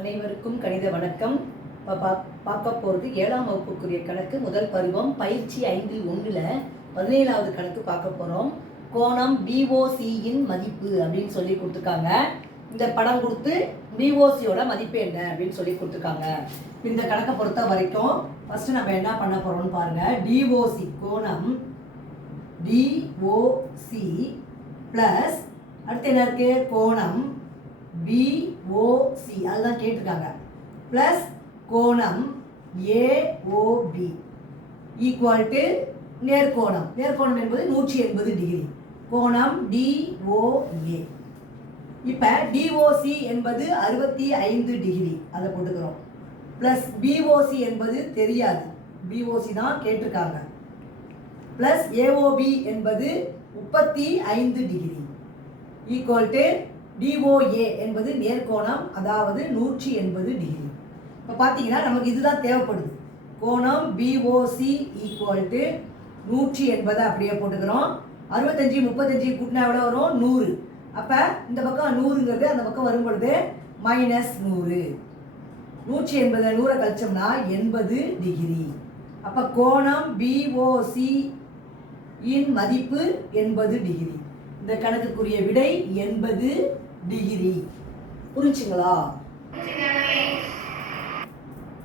அனைவருக்கும் கணித வணக்கம். பார்க்க போகிறது 7ஆம் வகுப்புக்குரிய கணக்கு, முதல் பருவம், பயிற்சி 5-1ல் 17வது கணக்கு பார்க்க போகிறோம். கோணம் பிஓசியின் மதிப்பு அப்படின்னு சொல்லி கொடுத்துருக்காங்க. இந்த படம் கொடுத்து பிஓசியோட மதிப்பு என்ன அப்படின்னு சொல்லி கொடுத்துருக்காங்க. இந்த கணக்கை பொறுத்த வரைக்கும் ஃபஸ்ட்டு நம்ம என்ன பண்ண போகிறோம்னு பாருங்கள். டிஓசி கோணம் டிஓசி ப்ளஸ் அடுத்து என்ன இருக்குது, கோணம் பிஓசி, அதுதான் கேட்டிருக்காங்க, ப்ளஸ் கோணம் ஏஓபி ஈக்குவல் டு நேர்கோணம். நேர்கோணம் என்பது 180 டிகிரி. கோணம் டிஓஏ. இப்போ டிஓசி என்பது 65 டிகிரி, அதை போட்டுக்கிறோம். ப்ளஸ் பிஓசி என்பது தெரியாது, பிஓசி தான் கேட்டிருக்காங்க. ப்ளஸ் ஏஓபி என்பது 35 டிகிரி ஈக்குவல் டு டிஓஏ என்பது நேர்கோணம், அதாவது 180 டிகிரி. இப்போ பார்த்தீங்கன்னா நமக்கு இதுதான் தேவைப்படுது. கோணம் பிஓசி ஈக்குவல் டு 180 அப்படியே போட்டுக்கிறோம். 65 35 கூட்டினா எவ்வளோ வரும், 100. அப்போ இந்த பக்கம் 100ங்கிறது அந்த பக்கம் வரும் பொழுது -100. 180 100 கழிச்சோம்னா 80 டிகிரி. அப்போ கோணம் பிஓசி இன் மதிப்பு 80 டிகிரி. இந்த கணக்குக்குரிய விடை 80 டிகிரி. புரிஞ்சுங்களா?